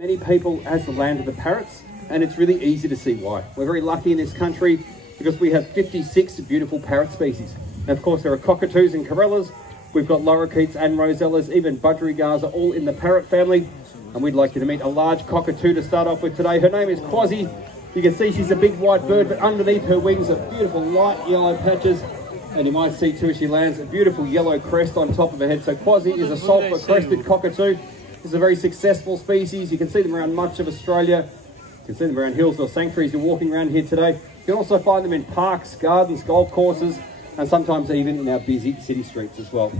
Many people has the land of the parrots, and it's really easy to see why. We're very lucky in this country because we have 56 beautiful parrot species. And of course, there are cockatoos and corellas. We've got lorikeets and rosellas, even budgerigars are all in the parrot family. And we'd like you to meet a large cockatoo to start off with today. Her name is Quasi. You can see she's a big white bird, but underneath her wings are beautiful light yellow patches. And you might see too, she lands a beautiful yellow crest on top of her head. So Quasi is a sulphur crested cockatoo. This is a very successful species. You can see them around much of Australia. You can see them around Healesville sanctuaries. You're walking around here today. You can also find them in parks, gardens, golf courses, and sometimes even in our busy city streets as well.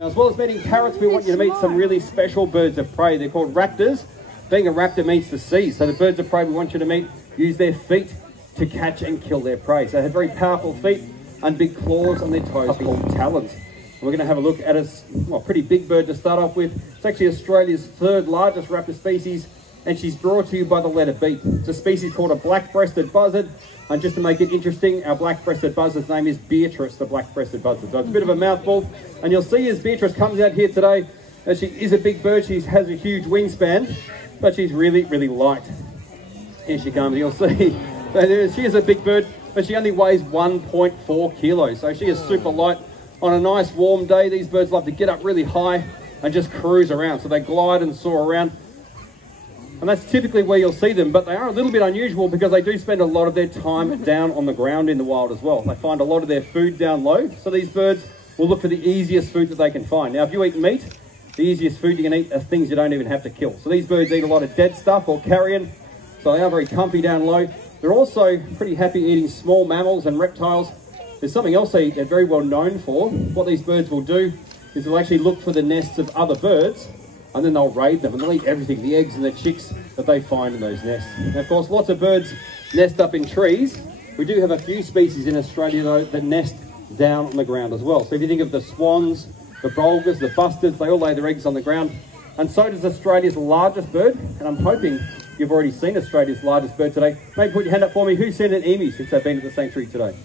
Now, as well as meeting parrots, we want you to meet some really special birds of prey. They're called raptors. Being a raptor means to seize. So the birds of prey we want you to meet use their feet to catch and kill their prey. So they have very powerful feet and big claws on their toes called talons. And we're going to have a look at a pretty big bird to start off with. It's actually Australia's third largest raptor species, and she's brought to you by the letter B. It's a species called a black-breasted buzzard. And just to make it interesting, our black-breasted buzzard's name is Beatrice, the black-breasted buzzard. So it's a bit of a mouthful. And you'll see as Beatrice comes out here today, she is a big bird. She has a huge wingspan, but she's really, really light. Here she comes. You'll see. So she is a big bird, but she only weighs 1.4 kilos. So she is super light. On a nice warm day, these birds love to get up really high and just cruise around. So they glide and soar around. And that's typically where you'll see them, but they are a little bit unusual because they do spend a lot of their time down on the ground in the wild as well. They find a lot of their food down low. So these birds will look for the easiest food that they can find. Now, if you eat meat, the easiest food you can eat are things you don't even have to kill. So these birds eat a lot of dead stuff or carrion. So they are very comfy down low. They're also pretty happy eating small mammals and reptiles. There's something else they're very well known for. What these birds will do is they'll actually look for the nests of other birds, and then they'll raid them, and they'll eat everything, the eggs and the chicks that they find in those nests. And of course, lots of birds nest up in trees. We do have a few species in Australia, though, that nest down on the ground as well. So if you think of the swans, the bulgars, the bustards, they all lay their eggs on the ground. And so does Australia's largest bird, and I'm hoping you've already seen Australia's largest bird today. Maybe put your hand up for me. Who's seen an emu since they've been at the sanctuary today?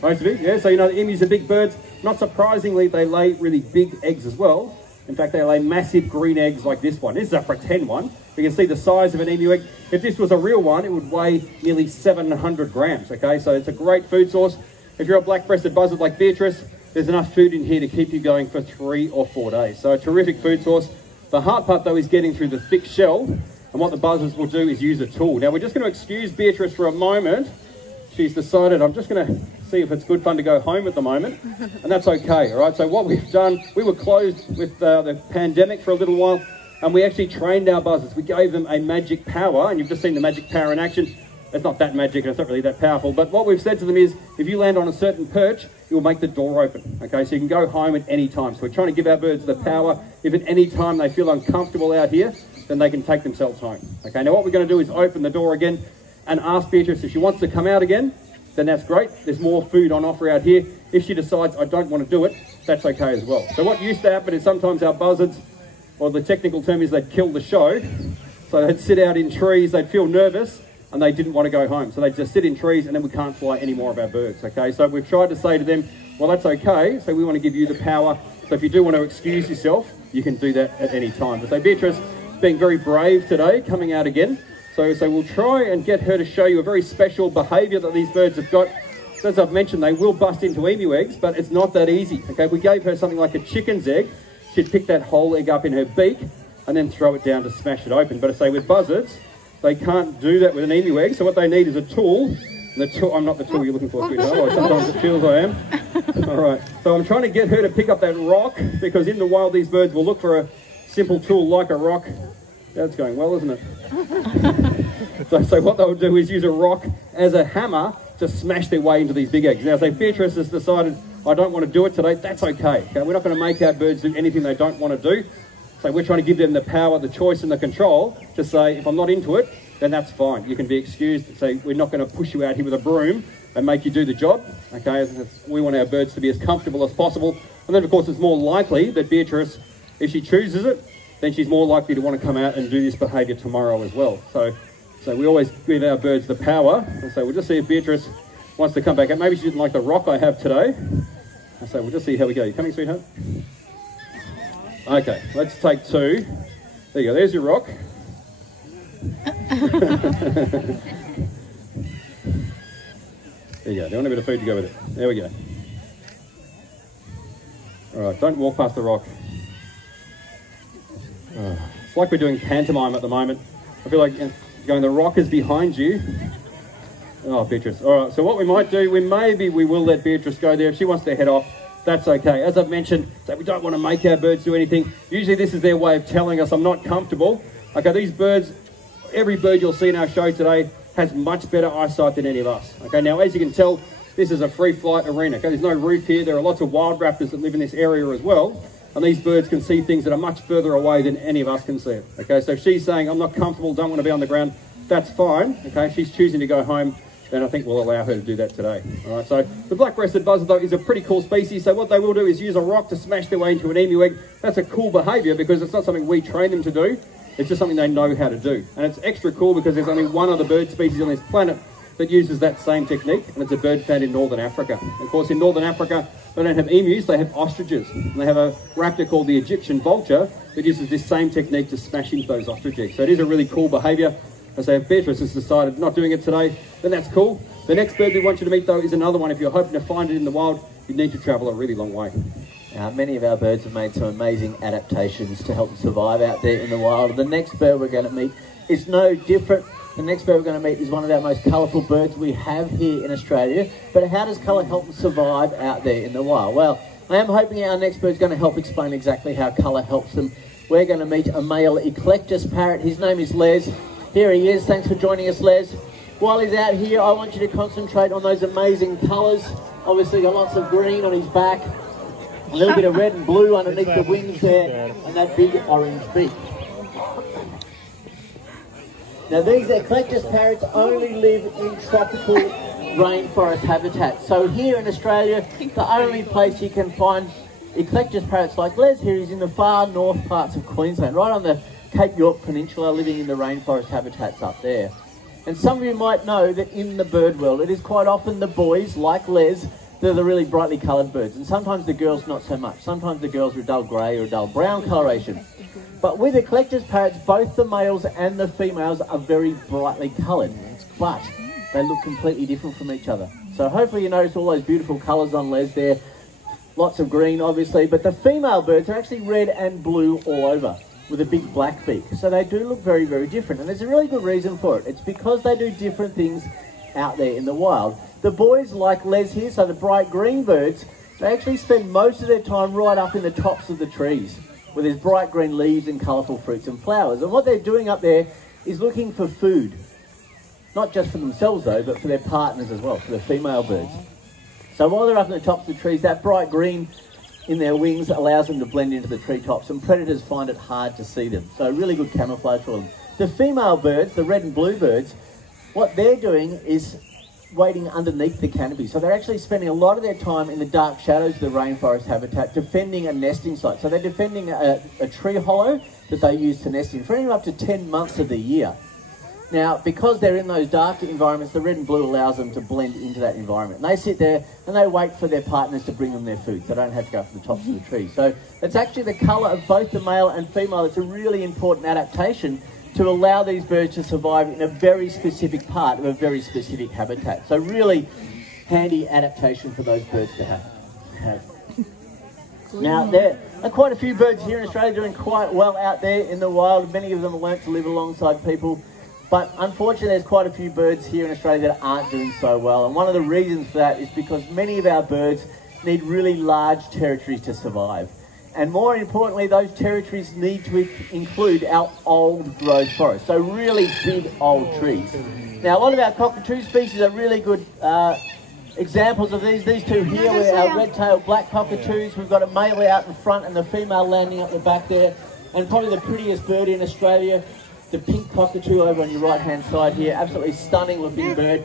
Most of you? Yeah, so you know the emus are big birds. Not surprisingly, they lay really big eggs as well. In fact, they lay massive green eggs like this one. This is a pretend one. You can see the size of an emu egg. If this was a real one, it would weigh nearly 700 grams, okay? So it's a great food source. If you're a black-breasted buzzard like Beatrice, there's enough food in here to keep you going for 3 or 4 days. So a terrific food source. The hard part, though, is getting through the thick shell. And what the buzzards will do is use a tool. Now, we're just going to excuse Beatrice for a moment. She's decided I'm just going to see if it's good fun to go home at the moment. And that's okay, all right? So what we've done, we were closed with the pandemic for a little while, and we actually trained our buzzards. We gave them a magic power, and you've just seen the magic power in action. It's not that magic, and it's not really that powerful. But what we've said to them is, if you land on a certain perch, it will make the door open, okay? So you can go home at any time. So we're trying to give our birds the power. If at any time they feel uncomfortable out here, then they can take themselves home. Okay, now what we're going to do is open the door again and ask Beatrice if she wants to come out again, then that's great. There's more food on offer out here. If she decides I don't want to do it, that's okay as well. So what used to happen is sometimes our buzzards, or the technical term is they'd kill the show. So they'd sit out in trees, they'd feel nervous, and they didn't want to go home. So they'd just sit in trees, and then we can't fly any more of our birds, okay? So we've tried to say to them, well, that's okay. So we want to give you the power. So if you do want to excuse yourself, you can do that at any time. But so Beatrice, being very brave today, coming out again. So we'll try and get her to show you a very special behaviour that these birds have got. So as I've mentioned, they will bust into emu eggs, but it's not that easy. Okay, if we gave her something like a chicken's egg, she'd pick that whole egg up in her beak and then throw it down to smash it open. But I say with buzzards, they can't do that with an emu egg. So what they need is a tool. And the tool, I'm not the tool you're looking for, sweetheart. Or sometimes it feels I am. All right. So I'm trying to get her to pick up that rock, because in the wild these birds will look for a simple tool like a rock. That's going well, isn't it? So what they'll do is use a rock as a hammer to smash their way into these big eggs. Now, say Beatrice has decided, I don't want to do it today, that's okay. Okay, we're not going to make our birds do anything they don't want to do. So we're trying to give them the power, the choice and the control to say, if I'm not into it, then that's fine. You can be excused. Say, we're not going to push you out here with a broom and make you do the job. Okay, we want our birds to be as comfortable as possible. And then, of course, it's more likely that Beatrice, if she chooses it, then she's more likely to want to come out and do this behaviour tomorrow as well. So we always give our birds the power. And so we'll just see if Beatrice wants to come back out. Maybe she didn't like the rock I have today. So we'll just see how we go. You coming, sweetheart? Okay, let's take 2. There you go, there's your rock. There you go, do you want a bit of food to go with it? There we go. Alright, don't walk past the rock. It's like we're doing pantomime at the moment. I feel like going, the rock is behind you. Oh, Beatrice. Alright, so what we might do, we will let Beatrice go there. If she wants to head off, that's okay. As I've mentioned, so we don't want to make our birds do anything. Usually this is their way of telling us I'm not comfortable. Okay, these birds, every bird you'll see in our show today has much better eyesight than any of us. Okay, now as you can tell, this is a free flight arena. Okay, there's no roof here. There are lots of wild raptors that live in this area as well. And these birds can see things that are much further away than any of us can see it. Okay, so if she's saying, I'm not comfortable, don't want to be on the ground, that's fine. Okay, if she's choosing to go home, then I think we'll allow her to do that today. All right, so the black-breasted buzzard, though, is a pretty cool species. So what they will do is use a rock to smash their way into an emu egg. That's a cool behaviour because it's not something we train them to do. It's just something they know how to do. And it's extra cool because there's only one other bird species on this planet that uses that same technique, and it's a bird found in Northern Africa. And of course, in Northern Africa, they don't have emus, they have ostriches. And they have a raptor called the Egyptian vulture that uses this same technique to smash into those ostrich eggs. So it is a really cool behaviour. I say if Beatrice has decided not doing it today, then that's cool. The next bird we want you to meet, though, is another one. If you're hoping to find it in the wild, you need to travel a really long way. Many of our birds have made some amazing adaptations to help them survive out there in the wild. The next bird we're going to meet is no different. The next bird we're going to meet is one of our most colourful birds we have here in Australia. But how does colour help them survive out there in the wild? Well, I am hoping our next bird is going to help explain exactly how colour helps them. We're going to meet a male eclectus parrot. His name is Les. Here he is. Thanks for joining us, Les. While he's out here, I want you to concentrate on those amazing colours. Obviously, got lots of green on his back, a little bit of red and blue underneath the wings there, and that big orange beak. Now, these eclectus parrots only live in tropical rainforest habitats. So here in Australia, the only place you can find eclectus parrots like Les here is in the far north parts of Queensland, right on the Cape York Peninsula, living in the rainforest habitats up there. And some of you might know that in the bird world, it is quite often the boys, like Les, they're the really brightly coloured birds. And sometimes the girls not so much. Sometimes the girls are a dull grey or a dull brown coloration. But with eclectus parrots, both the males and the females are very brightly coloured. But they look completely different from each other. So hopefully you notice all those beautiful colours on Les there. Lots of green, obviously. But the female birds are actually red and blue all over, with a big black beak. So they do look very, very different. And there's a really good reason for it. It's because they do different things out there in the wild. The boys, like Les here, so the bright green birds, they actually spend most of their time right up in the tops of the trees, where there's bright green leaves and colourful fruits and flowers. And what they're doing up there is looking for food. Not just for themselves, though, but for their partners as well, for the female birds. So while they're up in the tops of the trees, that bright green in their wings allows them to blend into the treetops, and predators find it hard to see them. So really good camouflage for them. The female birds, the red and blue birds, what they're doing is waiting underneath the canopy. So they're actually spending a lot of their time in the dark shadows of the rainforest habitat defending a nesting site. So they're defending a tree hollow that they use to nest in for anywhere up to 10 months of the year. Now, because they're in those dark environments, the red and blue allows them to blend into that environment. And they sit there and they wait for their partners to bring them their food. They don't have to go up to the tops of the tree. So it's actually the colour of both the male and female that's a really important adaptation to allow these birds to survive in a very specific part of a very specific habitat. So really handy adaptation for those birds to have. Now, there are quite a few birds here in Australia doing quite well out there in the wild. Many of them have learnt to live alongside people. But unfortunately, there's quite a few birds here in Australia that aren't doing so well. And one of the reasons for that is because many of our birds need really large territories to survive. And more importantly, those territories need to include our old growth forests, so really big old trees. Now, a lot of our cockatoo species are really good examples of these. These two here were our red-tailed black cockatoos. We've got a male out in front and the female landing up the back there. And probably the prettiest bird in Australia, the pink cockatoo over on your right-hand side here. Absolutely stunning looking bird.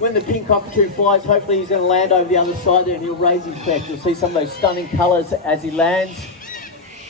When the pink cockatoo flies, hopefully he's going to land over the other side there and he'll raise his beak. You'll see some of those stunning colours as he lands.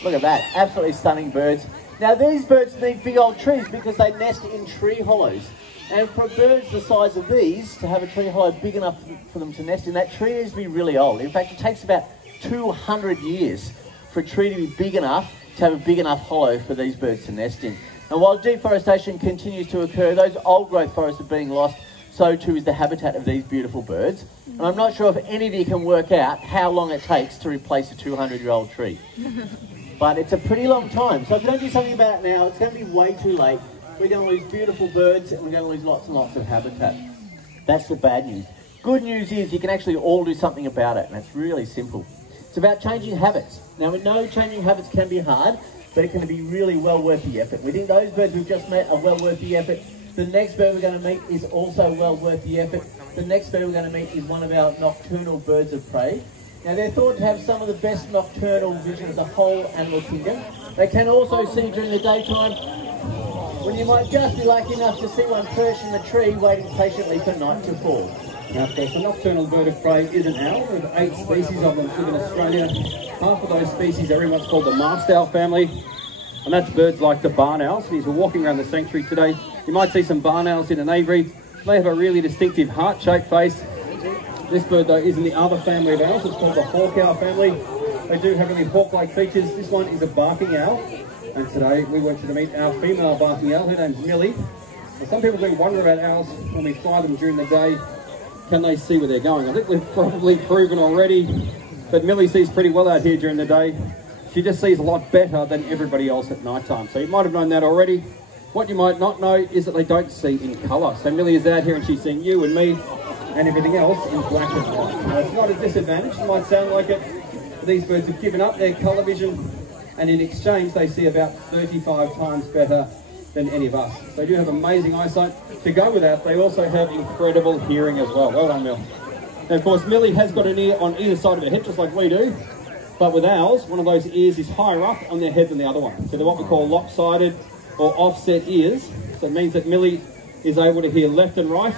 Look at that, absolutely stunning birds. Now these birds need big old trees because they nest in tree hollows. And for birds the size of these, to have a tree hollow big enough for them to nest in, that tree needs to be really old. In fact, it takes about 200 years for a tree to be big enough to have a big enough hollow for these birds to nest in. And while deforestation continues to occur, those old growth forests are being lost, so too is the habitat of these beautiful birds. And I'm not sure if any of you can work out how long it takes to replace a 200-year-old tree. But it's a pretty long time. So if we don't do something about it now, it's going to be way too late. We're going to lose beautiful birds and we're going to lose lots and lots of habitat. That's the bad news. Good news is you can actually all do something about it, and it's really simple. It's about changing habits. Now we know changing habits can be hard, but it can be really well worth the effort. We think those birds we've just met are well worth the effort. The next bird we're going to meet is also well worth the effort. The next bird we're going to meet is one of our nocturnal birds of prey. Now they're thought to have some of the best nocturnal vision of the whole animal kingdom. They can also see during the daytime, when you might just be lucky enough to see one perched in the tree waiting patiently for night to fall. Now, of course, the nocturnal bird of prey is an owl. There are 8 species of them live in Australia. Half of those species are in what's called the mast owl family, and that's birds like the barn owls. And as we're walking around the sanctuary today, you might see some barn owls in an aviary. They have a really distinctive heart-shaped face. This bird, though, is in the other family of owls. It's called the hawk owl family. They do have really hawk-like features. This one is a barking owl, and today we went to meet our female barking owl. Her name's Millie. And some people do wonder about owls when we fly them during the day. Can they see where they're going? I think we've probably proven already that Millie sees pretty well out here during the day. She just sees a lot better than everybody else at night time. So you might have known that already. What you might not know is that they don't see in colour. So Millie is out here and she's seeing you and me and everything else in black and white. Now it's not a disadvantage, it might sound like it. These birds have given up their colour vision, and in exchange they see about 35 times better than any of us. They do have amazing eyesight. To go with that, they also have incredible hearing as well. Well done, Mill. And of course, Millie has got an ear on either side of her head, just like we do. But with owls, one of those ears is higher up on their head than the other one. So they're what we call lopsided or offset ears. So it means that Millie is able to hear left and right,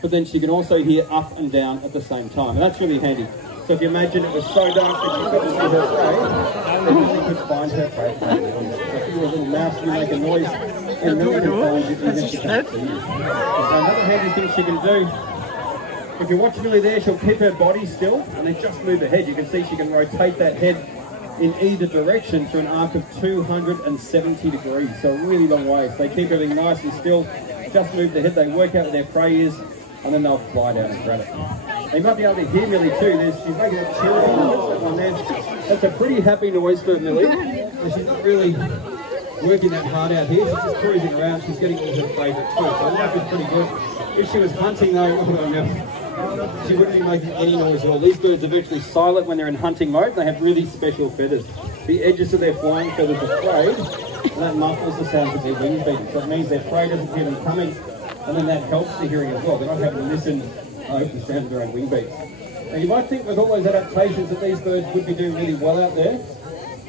but then she can also hear up and down at the same time. And that's really handy. So if you imagine it was so dark that she couldn't see her prey, then Millie could find her prey. So if you were a little mouse, you make a noise, and Millie can find you even if she can't see you. So another handy thing she can do, if you watch Millie there, she'll keep her body still and then just move her head. You can see she can rotate that head in either direction through an arc of 270 degrees, so a really long way. So they keep everything nice and still, just move the head, they work out where their prey is, and then they'll fly down and grab it. You might be able to hear Millie too. She's making a cheering noise, that one there. That's a pretty happy noise for Millie. And she's not really working that hard out here, she's just cruising around, she's getting into her favourite food, so life is pretty good. If she was hunting though, she wouldn't be making any noise at all. These birds are virtually silent when they're in hunting mode. They have really special feathers. The edges of their flying feathers are frayed, and that muffles the sounds of their wing beating. So it means their prey doesn't hear them coming, and then that helps the hearing as well. They're not having to listen to the sound of their own wing beats. Now you might think with all those adaptations that these birds would be doing really well out there.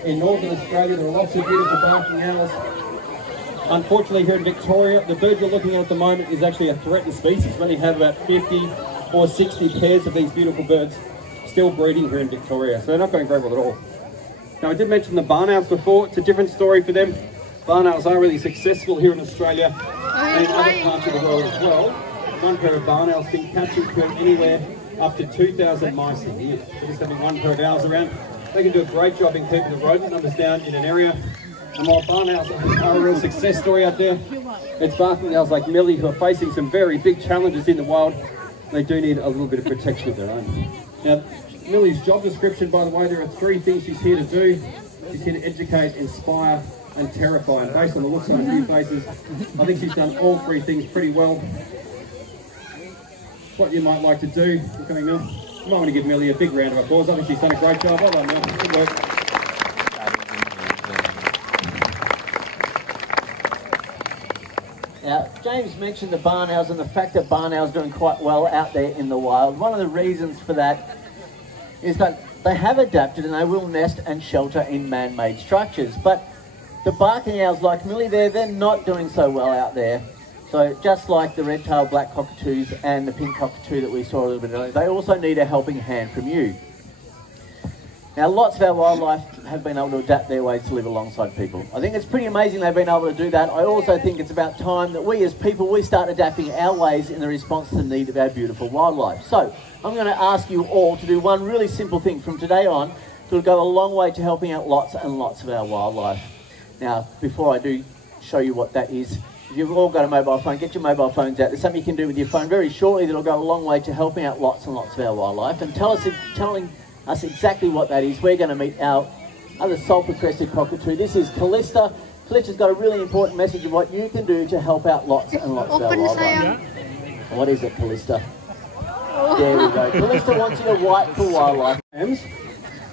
In northern Australia there are lots of beautiful barking owls. Unfortunately here in Victoria, the bird you're looking at the moment is actually a threatened species. We only have about 50 or 60 pairs of these beautiful birds still breeding here in Victoria, so they're not going very well at all. Now I did mention the barn owls before. It's a different story for them. Barn owls are really successful here in Australia and in other parts of the world as well. One pair of barn owls can catch and kill anywhere up to 2,000 mice a year. So just having one pair of owls around, they can do a great job in keeping the rodent numbers down in an area. And while barn owls are a real success story out there, it's barking owls like Millie who are facing some very big challenges in the wild. They do need a little bit of protection of their own. Now, Millie's job description, by the way, there are 3 things she's here to do. She's here to educate, inspire, and terrify. And based on the looks on her few faces, I think she's done all 3 things pretty well. What you might like to do, okay, Mill? I might want to give Millie a big round of applause. I think she's done a great job. Well done, Mill. Good work. Now, James mentioned the barn owls and the fact that barn owls are doing quite well out there in the wild. One of the reasons for that is that they have adapted and they will nest and shelter in man-made structures. But the barking owls like Millie there, they're not doing so well out there. So just like the red-tailed black cockatoos and the pink cockatoo that we saw a little bit earlier, they also need a helping hand from you. Now, lots of our wildlife have been able to adapt their ways to live alongside people. I think it's pretty amazing they've been able to do that. I also think it's about time that we as people, we start adapting our ways in the response to the need of our beautiful wildlife. So, I'm going to ask you all to do one really simple thing from today on. that'll go a long way to helping out lots and lots of our wildlife. Now, before I do show you what that is, if you've all got a mobile phone, get your mobile phones out. There's something you can do with your phone very shortly that'll go a long way to helping out lots and lots of our wildlife. And telling us exactly what that is, we're going to meet our other sulphur-crested cockatoo. This is Callista. Callista's got a really important message of what you can do to help out lots and lots of our wildlife. What is it, Callista? There we go. Callista wants you to write for wildlife.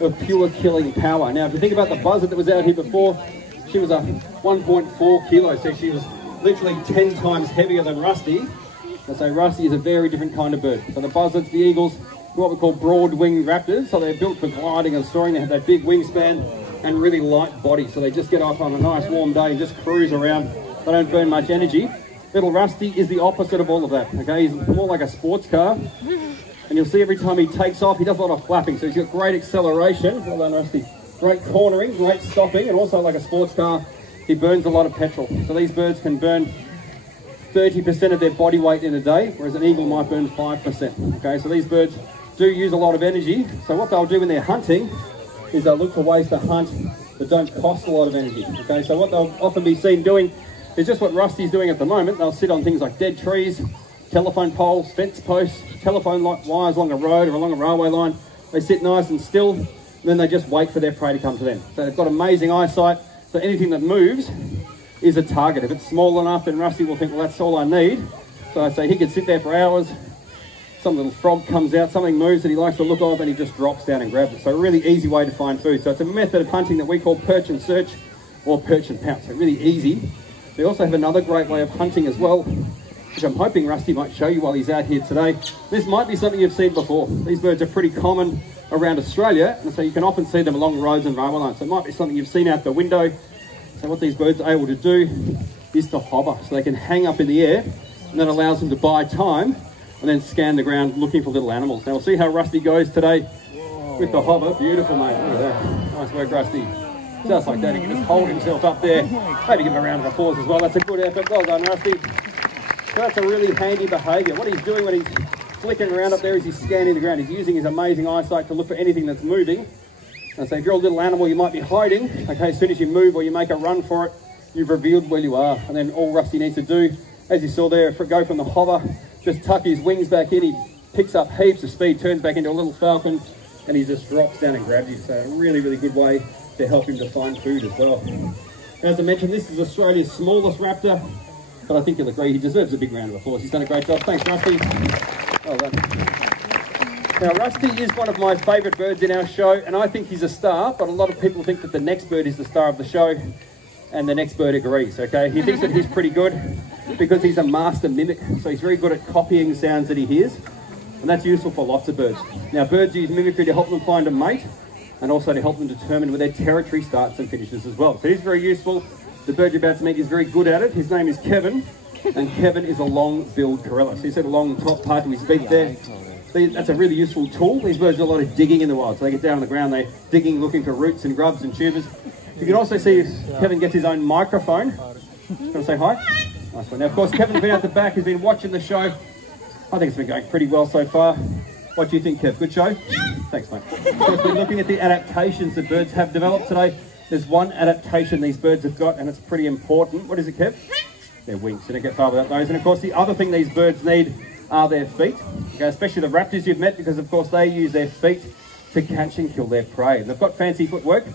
Of pure killing power. Now, if you think about the buzzard that was out here before, she was a 1.4 kilos, so she was literally 10 times heavier than Rusty. And so Rusty is a very different kind of bird. So the buzzards, the eagles, what we call broad-winged raptors, so they're built for gliding and soaring. They have that big wingspan and really light body, so they just get off on a nice warm day and just cruise around. They don't burn much energy. Little Rusty is the opposite of all of that, okay? He's more like a sports car. And you'll see every time he takes off, he does a lot of flapping, so he's got great acceleration. Well done, Rusty. Great cornering, great stopping, and also like a sports car, he burns a lot of petrol. So these birds can burn 30% of their body weight in a day, whereas an eagle might burn 5%. Okay, so these birds do use a lot of energy. So what they'll do when they're hunting is they'll look for ways to hunt that don't cost a lot of energy. Okay, so what they'll often be seen doing is just what Rusty's doing at the moment. They'll sit on things like dead trees, telephone poles, fence posts, telephone wires along a road or along a railway line. They sit nice and still, and then they just wait for their prey to come to them. So they've got amazing eyesight, so anything that moves is a target. If it's small enough, then Rusty will think, well, that's all I need. So I say he could sit there for hours, some little frog comes out, something moves that he likes to look of, and he just drops down and grabs it. So a really easy way to find food. So it's a method of hunting that we call perch and search, or perch and pounce. So really easy. They also have another great way of hunting as well, which I'm hoping Rusty might show you while he's out here today. This might be something you've seen before. These birds are pretty common around Australia, and so you can often see them along roads and railway lines. So it might be something you've seen out the window. So what these birds are able to do is to hover, so they can hang up in the air, and that allows them to buy time and then scan the ground looking for little animals. Now we'll see how Rusty goes today with the hover. Beautiful, mate. Look at that. Nice work, Rusty. Just like that, he can just hold himself up there. Maybe give him a round of applause as well. That's a good effort. Well done, Rusty. So that's a really handy behaviour. What he's doing when he's flicking around up there is he's scanning the ground. He's using his amazing eyesight to look for anything that's moving. And so if you're a little animal, you might be hiding. Okay, as soon as you move or you make a run for it, you've revealed where you are. And then all Rusty needs to do, as you saw there, go from the hover, just tuck his wings back in. He picks up heaps of speed, turns back into a little falcon, and he just drops down and grabs you. So a really, really good way to help him to find food as well. As I mentioned, this is Australia's smallest raptor, but I think you'll agree he deserves a big round of applause. He's done a great job. Thanks, Rusty. Well done. Now, Rusty is one of my favourite birds in our show, and I think he's a star, but a lot of people think that the next bird is the star of the show, and the next bird agrees, okay? He thinks that he's pretty good because he's a master mimic, so he's very good at copying sounds that he hears, and that's useful for lots of birds. Now, birds use mimicry to help them find a mate, and also to help them determine where their territory starts and finishes as well. So he's very useful. The bird you're about to meet is very good at it. His name is Kevin, and Kevin is a long-billed corella. So he's got a long top part to his beak there. That's a really useful tool. These birds do a lot of digging in the wild. So they get down on the ground, they're digging, looking for roots and grubs and tubers. You can also see Kevin gets his own microphone. Want to say hi? Nice one. Now, of course, Kevin's been out the back. He's been watching the show. I think it's been going pretty well so far. What do you think, Kev? Good show? Thanks, mate. Of course, we're looking at the adaptations that birds have developed today. There's one adaptation these birds have got, and it's pretty important. What is it, Kev? Their wings. You don't get far without those. And of course, the other thing these birds need are their feet. Okay, especially the raptors you've met, because of course they use their feet to catch and kill their prey. And they've got fancy footwork,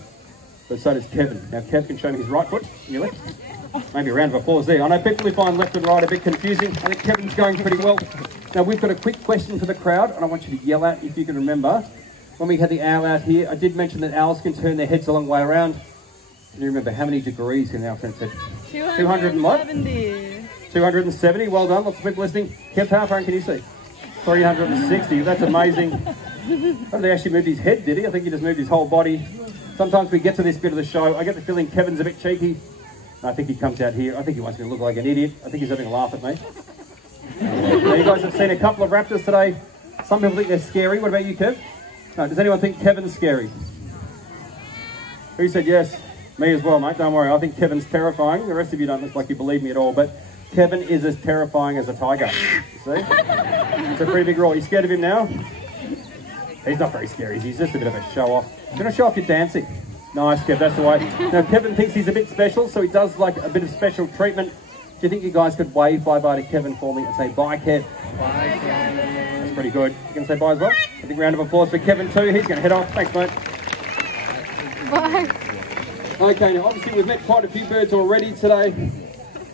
but so does Kevin. Now, Kev can show me his right foot and your left. Maybe a round of applause there. I know people who find left and right a bit confusing. I think Kevin's going pretty well. Now, we've got a quick question for the crowd, and I want you to yell out if you can remember. When we had the owl out here, I did mention that owls can turn their heads a long way around. Can you remember how many degrees can an owl turn its head? 270. 270, well done. Lots of people listening. Kev, how far can you see? 360, that's amazing. I don't think he actually moved his head, did he? I think he just moved his whole body. Sometimes we get to this bit of the show, I get the feeling Kevin's a bit cheeky. I think he comes out here, I think he wants me to look like an idiot. I think he's having a laugh at me. Now, you guys have seen a couple of raptors today. Some people think they're scary. What about you, Kev? No, does anyone think Kevin's scary? Who said yes? Me as well, mate. Don't worry. I think Kevin's terrifying. The rest of you don't look like you believe me at all, but Kevin is as terrifying as a tiger. You see? It's a pretty big roar. You scared of him now? He's not very scary. He's just a bit of a show-off. You're going to show off your dancing. Nice, Kev, that's the way. Now, Kevin thinks he's a bit special, so he does like a bit of special treatment. Do you think you guys could wave bye-bye to Kevin for me and say bye, Kev? Bye, Kevin. That's pretty good. You can say bye as well? A big round of applause for Kevin too. He's going to head off. Thanks, mate. Bye. Okay, now obviously we've met quite a few birds already today,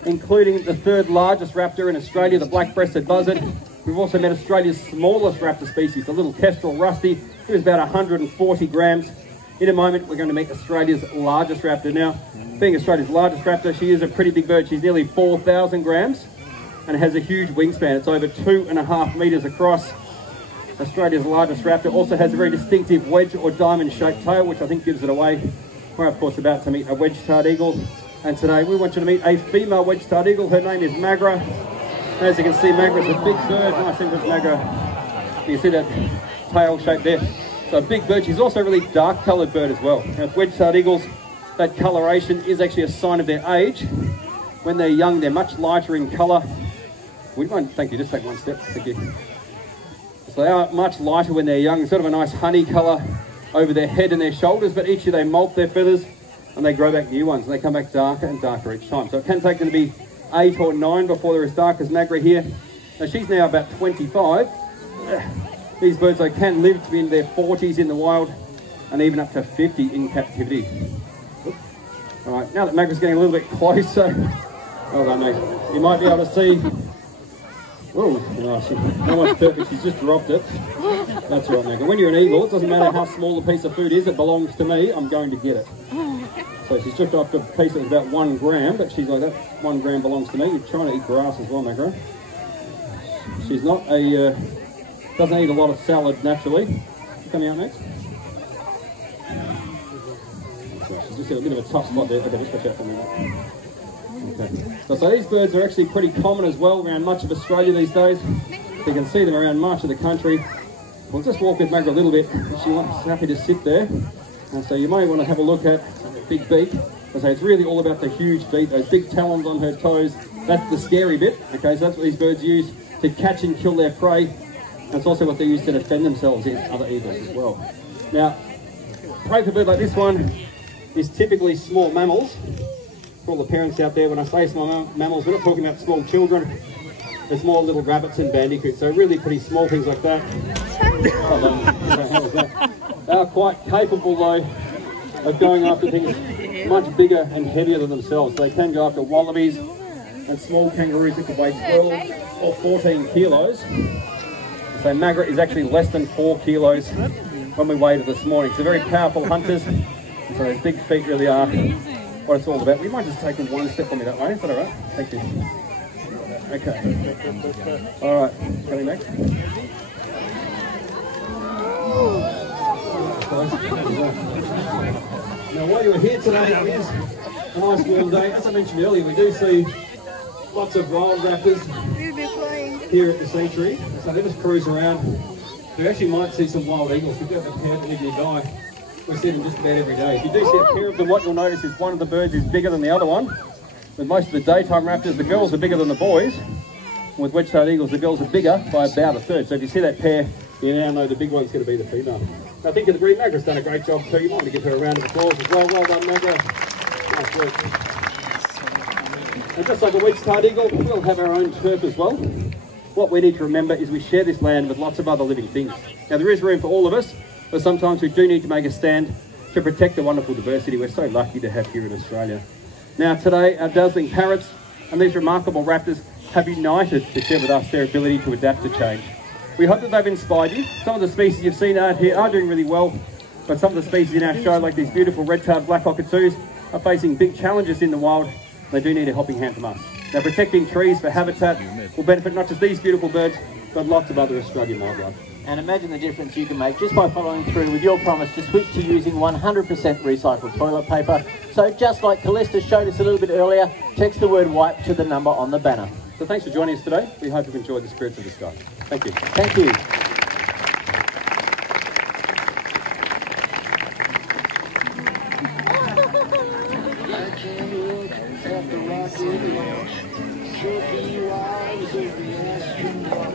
including the third largest raptor in Australia, the black-breasted buzzard. We've also met Australia's smallest raptor species, the little kestrel rusty, who is about 140 grams. In a moment, we're going to meet Australia's largest raptor. Now, being Australia's largest raptor, she is a pretty big bird. She's nearly 4,000 grams and has a huge wingspan. It's over 2.5 metres across. Australia's largest raptor also has a very distinctive wedge or diamond-shaped tail, which I think gives it away. We're, of course, about to meet a wedge-tailed eagle. And today, we want you to meet a female wedge-tailed eagle. Her name is Magra. As you can see, Magra's a big bird. Nice entrance, Magra. You can see that tail shape there. So a big bird. She's also a really dark coloured bird as well. Now, with wedge-tailed eagles, that coloration is actually a sign of their age. When they're young, they're much lighter in colour. Would you mind? Thank you. Just take one step. Thank you. So they are much lighter when they're young. Sort of a nice honey colour over their head and their shoulders. But each year they molt their feathers and they grow back new ones. And they come back darker and darker each time. So it can take them to be 8 or 9 before they're as dark as Magra here. Now she's now about 25. These birds, they can live to be in their 40s in the wild and even up to 50 in captivity. All right, now that Magra's getting a little bit closer, well done, mate. You might be able to see. Oh, nice. That one's perfect. She's just dropped it. That's right, Magra. When you're an eagle, it doesn't matter how small the piece of food is. It belongs to me. I'm going to get it. So she's just dropped a piece that was about 1 gram, but she's like, that 1 gram belongs to me. You're trying to eat grass as well, Magra. She's not a. Doesn't eat a lot of salad naturally. Coming out next. So she's just got a bit of a tough spot there. Okay, just watch out for a minute. Okay. So these birds are actually pretty common as well around much of Australia these days. You can see them around much of the country. We'll just walk with Magra a little bit. She's happy to sit there. And so you may want to have a look at the big beak. So it's really all about the huge beak, those big talons on her toes. That's the scary bit. Okay, so that's what these birds use to catch and kill their prey. That's also what they use to defend themselves against other eagles as well. Now, prey for a bird like this one is typically small mammals. For all the parents out there, when I say small mammals, we're not talking about small children. There's more little rabbits and bandicoots, so really pretty small things like that. They are quite capable, though, of going after things much bigger and heavier than themselves. They can go after wallabies and small kangaroos that could weigh 12 or 14 kilos. So Magra is actually less than 4 kilos when we weighed her this morning. So very powerful hunters. And so those big feet really are what it's all about. We might just take them one step on me that way. Is that all right? Thank you. Okay. All right. Coming next. Now while you're here today, it is a nice warm day. As I mentioned earlier, we do see lots of wild raptors here at the sanctuary. So they just cruise around. You actually might see some wild eagles. We do have a pair that live nearby. We see them just about every day. If you do see a pair of them, what you'll notice is one of the birds is bigger than the other one. With most of the daytime raptors, the girls are bigger than the boys. With wedge-tailed eagles, the girls are bigger by about a third. So if you see that pair, you now know the big one's going to be the female. I think the green Magra's done a great job too. You might want to give her a round of applause as well. Well done, Magra. Nice work. And just like a wedge-tailed eagle, we'll have our own turf as well. What we need to remember is we share this land with lots of other living things. Now there is room for all of us, but sometimes we do need to make a stand to protect the wonderful diversity we're so lucky to have here in Australia. Now today, our dazzling parrots and these remarkable raptors have united to share with us their ability to adapt to change. We hope that they've inspired you. Some of the species you've seen out here are doing really well, but some of the species in our show, like these beautiful red-tailed black cockatoos, are facing big challenges in the wild. They do need a helping hand from us. Now, protecting trees for habitat will benefit not just these beautiful birds, but lots of other Australian wildlife. And imagine the difference you can make just by following through with your promise to switch to using 100% recycled toilet paper. So just like Callista showed us a little bit earlier, text the word wipe to the number on the banner. So thanks for joining us today. We hope you've enjoyed the spirits of the sky. Thank you. Thank you. At the rocket launch, 50 lives of the astronaut.